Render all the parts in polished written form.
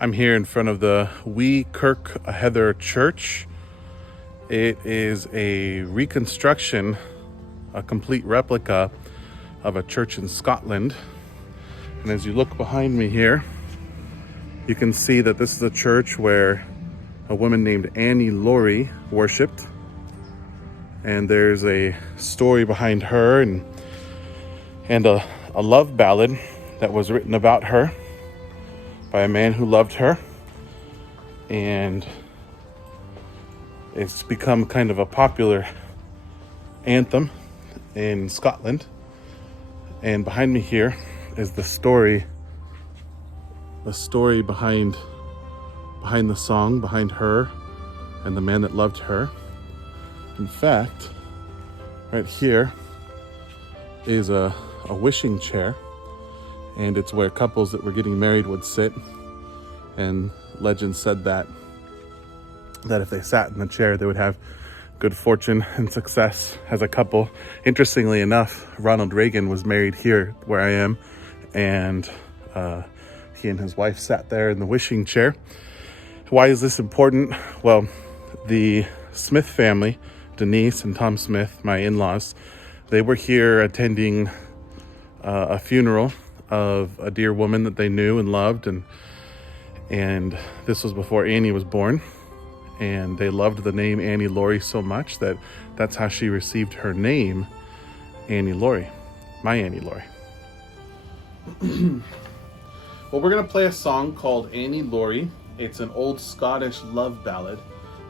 I'm here in front of the Wee Kirk Heather Church. It is a reconstruction, a complete replica of a church in Scotland. And as you look behind me here, you can see that this is a church where a woman named Annie Laurie worshipped. And there's a story behind her and a love ballad that was written about her by a man who loved her. And it's become kind of a popular anthem in Scotland. And behind me here is the story behind the song, behind her and the man that loved her. In fact, right here is a wishing chair, and it's where couples that were getting married would sit. And legend said that if they sat in the chair, they would have good fortune and success as a couple. Interestingly enough, Ronald Reagan was married here where I am, and he and his wife sat there in the wishing chair. Why is this important? Well, the Smith family, Denise and Tom Smith, my in-laws, they were here attending a funeral of a dear woman that they knew and loved, and this was before Annie was born. And they loved the name Annie Laurie so much that that's how she received her name, Annie Laurie, my Annie Laurie. Well, we're going to play a song called Annie Laurie. It's an old Scottish love ballad.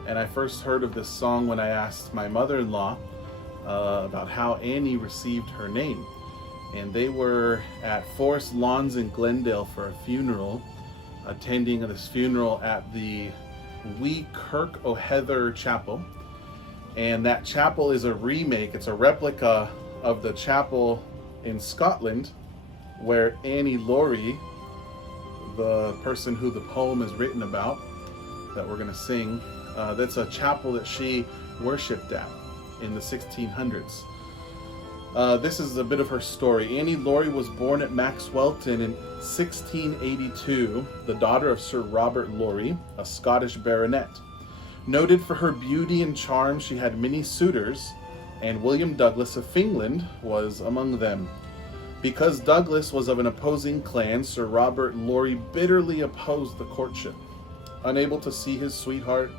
And I first heard of this song when I asked my mother-in-law about how Annie received her name. And they were at Forest Lawns in Glendale for a funeral, attending this funeral at the Wee Kirk Heather Chapel. And that chapel is a remake, it's a replica of the chapel in Scotland where Annie Laurie, the person who the poem is written about that we're going to sing, that's a chapel that she worshipped at in the 1600s. This is a bit of her story. Annie Laurie was born at Maxwelton in 1682, the daughter of Sir Robert Laurie, a Scottish baronet. Noted for her beauty and charm, she had many suitors, and William Douglas of England was among them. Because Douglas was of an opposing clan, Sir Robert Laurie bitterly opposed the courtship. Unable to see his sweetheart,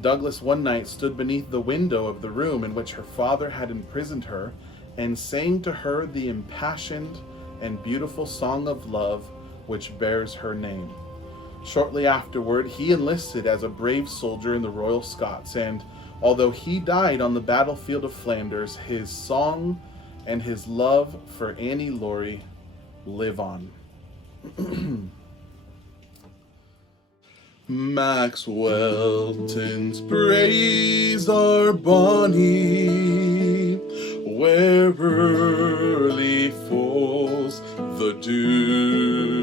Douglas one night stood beneath the window of the room in which her father had imprisoned her and sang to her the impassioned and beautiful song of love which bears her name. Shortly afterward, he enlisted as a brave soldier in the Royal Scots, and although he died on the battlefield of Flanders, his song and his love for Annie Laurie live on. Maxwelton's braes are bonny, where early falls the dew.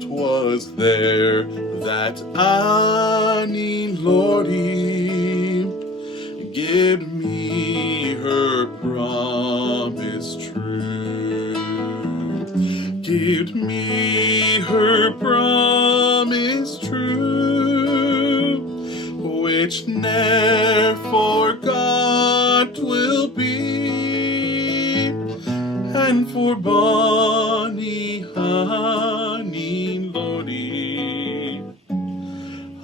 'Twas there that Annie Laurie gave me her promise true. Give me her promise true, which ne'er forgot will be, and for bonny Annie Laurie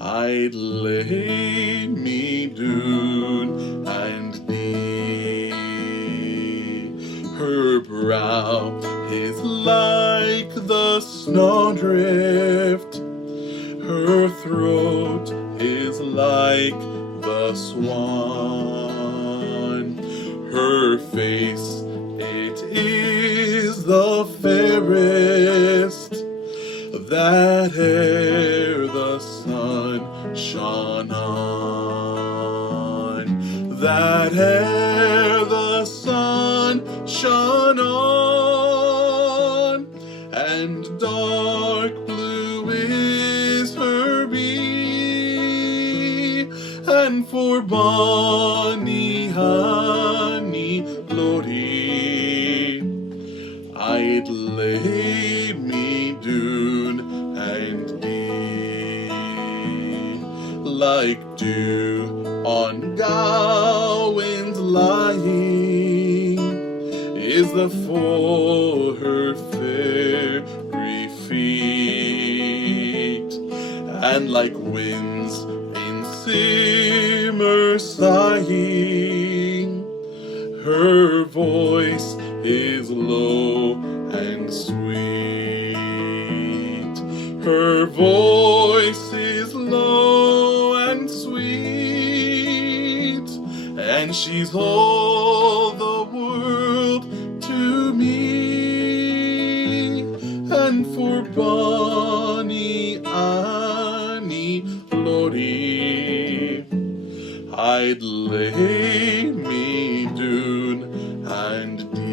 I'd lay me down and die. Her brow is like the snowdrift, her throat is like the swan, her face it is the fairest that e'er the sun shone on, that e'er the sun shone on, and dark blue is her bee, and for bonny Annie Laurie I'd lay me down and like dew on Gawain's lying is the for her fairy feet, and like winds in simmer sighing, her voice is low and sweet. Her voice is low and sweet, and she's all the world to me. And for bonny Annie Laurie, I'd lay me doon and dee.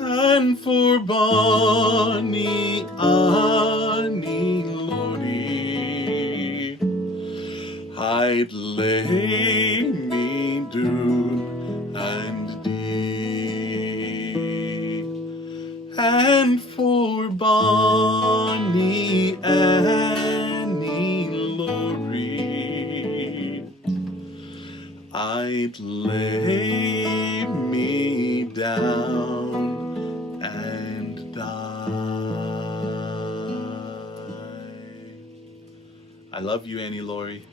And for bonny Annie Laurie, I'd lay me doon and dee. And for bonny Annie Laurie, I'd lay me down and die. I love you, Annie Laurie.